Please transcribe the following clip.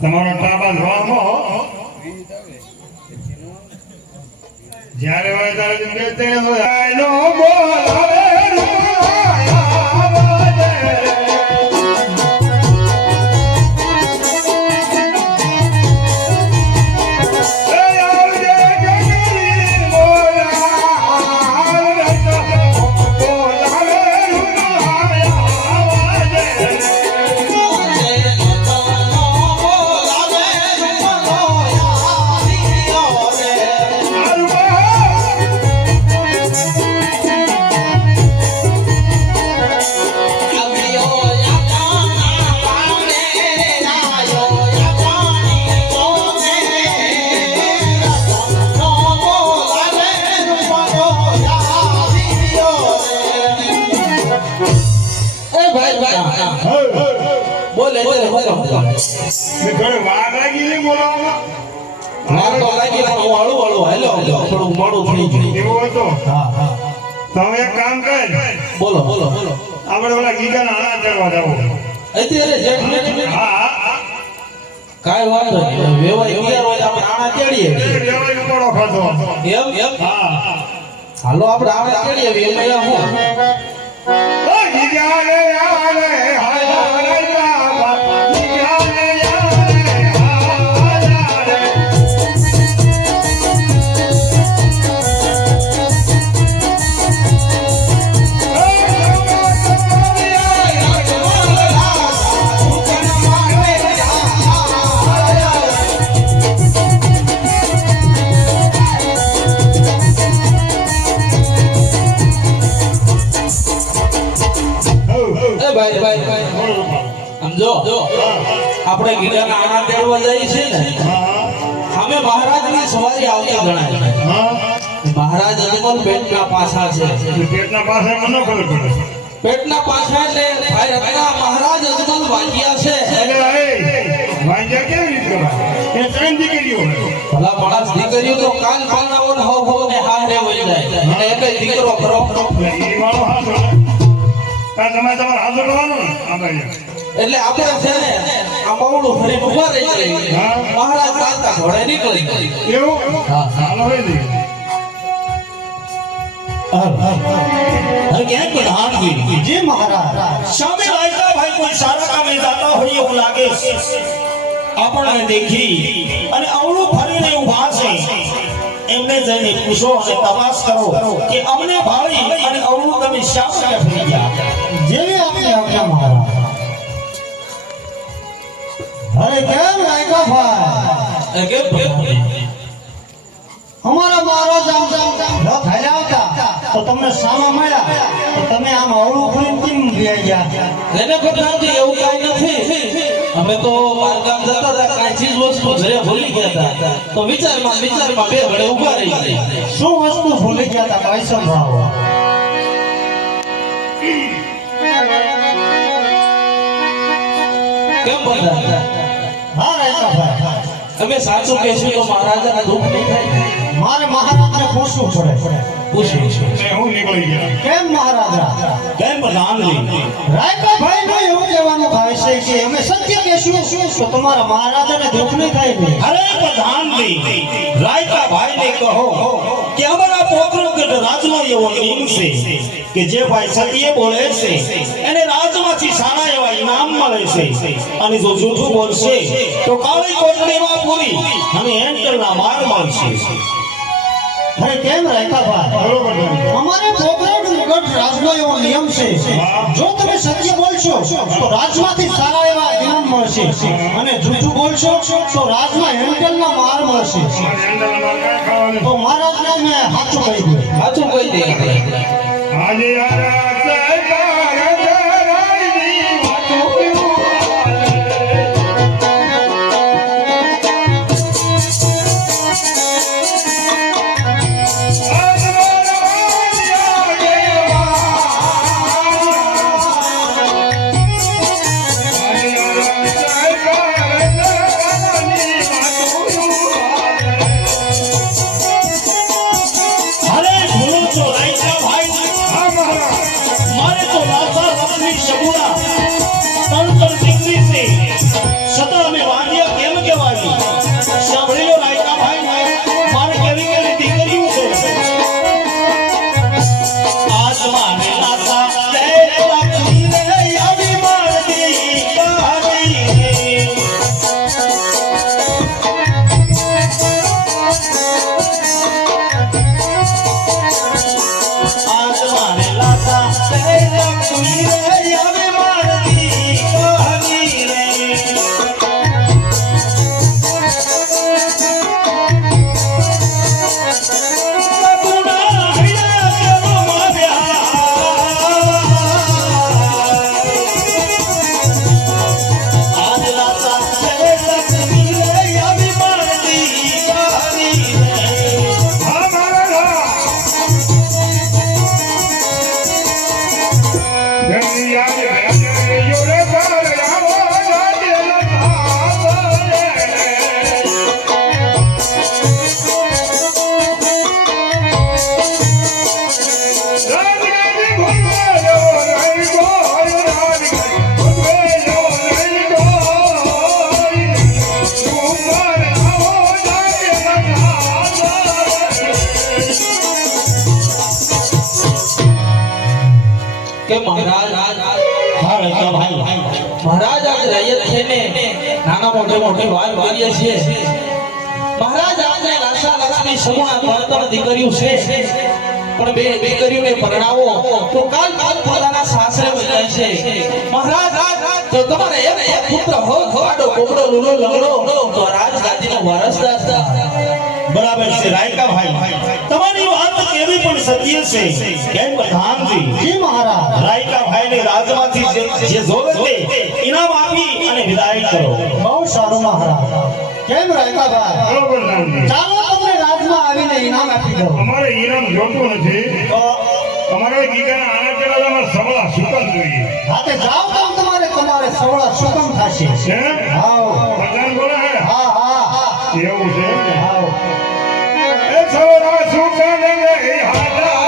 તમારો ટ્રાબલ રોમો. જ્યારે હોય ત્યારે બોલાય બોલે બોલે બોલે ઘરે વાર લાગી નહીં બોલાવવા? વાર તો લાગી પણ હળુ હળુ. હેલો થોડું મોડું થઈ ગયું. એવું હતું? હા હા. તો એક કામ કર. બોલો બોલો બોલો. આપણે ઓલા આણા ચડવા જવું અત્યારે જેઠ જેઠ હા હા. વાંધો નહીં. વેવાય તૈયાર હોય આપણે આણા તેડીએ લેવાય ઉપાડો ખાધો. એમ એમ. હા. હાલો આપણે આણા તેડીએ એમાં હું? સમજો. આપણે ગીડાના આના તેડવા જઈએ છીએ ને. અમે મહારાજની સવારી આવતી ગણાય મહારાજ અજમલ પેટના પાછા છે. પેટના પાછા મને ખબર પડે. પેટના પાછા એટલે ભાઈ રત્ના મહારાજ અજમલ વાગ્યા છે. વાંચ્યા કેવી રીતે કરાય એ ત્રણ દીકરીઓ ભલા માણસ દીકરીઓ તો કાન પાનાઓ ને હવ હવ ને હારે વહી જાય. અને એક દીકરો ખરો એ મારો હાથ કાં તમારે હાથ જોડવાનો ને આ. એટલે આપણે છે ને આ બાવડું ફરી ઊભા રહી જઈએ. મહારાજ ચાલતા ઘોડે નીકળી એવું? હા. હાલો હોય ને અરે પણ હાથ ગઈ જી મહારાજ. સામે વાયકા ભાઈ કોઈ સારા કામે જાતા હોય એવું લાગે. આપણને દેખી અને અવળું ફરીને ઊભા છે. એમને જઈને પૂછો અને તપાસ કરો કે અમને ભાળી અને અવળું તમે શા માટે ફરી ગયા? જેવી આપની આજ્ઞા મહારાજ. અરે કેમ લાગ્યા ભાઈ? કેમ અમારા જામ જામ જામ રથ ફેલાવતા હતા. તો તમને સામા મળ્યા? તો તમે આમ અવળું ખુલીને કેમ લઈ ગયા? એને ખોટાથી એવું કાંઈ નથી. અમે તો બારગામ જતા હતા કાંઈ ચીજ વસ્તુ ઘરે ભૂલી ગયા હતા. તો વિચારમાં વિચારમાં બે ઘડે ઊભા રહી ગયા. શું વસ્તુ ભૂલી ગયા હતા ભાઈ સંભળાવો કેમ બધા? હા ભાઈ. અમે સાચું કહેશો તો મહારાજાને દુઃખ નહીં થાય? મારે મહારાજાને પૂછવું પડે. પૂછવું છે હું નીકળી ગયા. કેમ મહારાજા? કેમ રામલી રાયકા ભાઈ નું એવું કહેવાનો ભાઈ છે કે અમે સત્ય કહેશું તો તમારા મહારાજાને દુઃખ નહીં થાય ને? અરે પ્રધાનજી રાયકા ભાઈને કહો કે અમારા પોત્રો કે રાજનો એવો નિયમ છે કે જે ભાઈ સત્ય બોલે છે એને રાજમાંથી સારા મળે છે. અને જો જૂઠું બોલશે તો કાળી કોટની માં પૂરી. અને એન્કલના માર મળશે અરે કેમ રહેતા ભાઈ? બરોબર અમારે પ્રોગ્રામ ગઢ રાજનો એવો નિયમ છે. જો તમે સત્ય બોલશો તો રાજમાંથી સારા એવા ઇનામ મળશે. અને જૂઠું બોલશો તો રાજમાં હેન્ડલના માર મળશે. તો મહારાજને મેં સાચું કહી દઉં સાચું કહી દે આજે યારા મહારાજ હા રાયકા ભાઈ મહારાજ આજ રૈયત છે ને નાના મોટે મોટી વાત કરીએ છીએ. મહારાજ આજે લાશા લક્ષ્મી સમૂહ મળતર દીકરીઓ છે. પણ બે દીકરીઓને પરણાવો તો કાલ કાલ પોતાના સાસરે વજાય છે. મહારાજ તો તમારે એક પુત્ર હો, ખવાડો, કોકડો, લૂલો લંગડો તો રાજગાદીનો વારસદાર હતા. બરાબર છે રાયકા ભાઈ કેવી છે કેમ પ્રધાનજી જી મહારાજ. રાયકા ભાઈને રાજમાંથી જે જે જોવે તે ઇનામ આપી અને વિદાય કરો. બહુ સારું મહારાજ. કેમ રાયકાભાઈ બરોબર ચાલો તમને રાજમાં આવીને ઇનામ આપી દો અમારે ઈનામ જોતું નથી. તો અમારે ગીગાના આના જોઈએ. હાથે જાઓ તો તમારે તમારે સવળા સુકમ થશે. પ્રધાન બોલે હા? હા હા એવું છે? આવો સવરા સુખ નહીં હાલા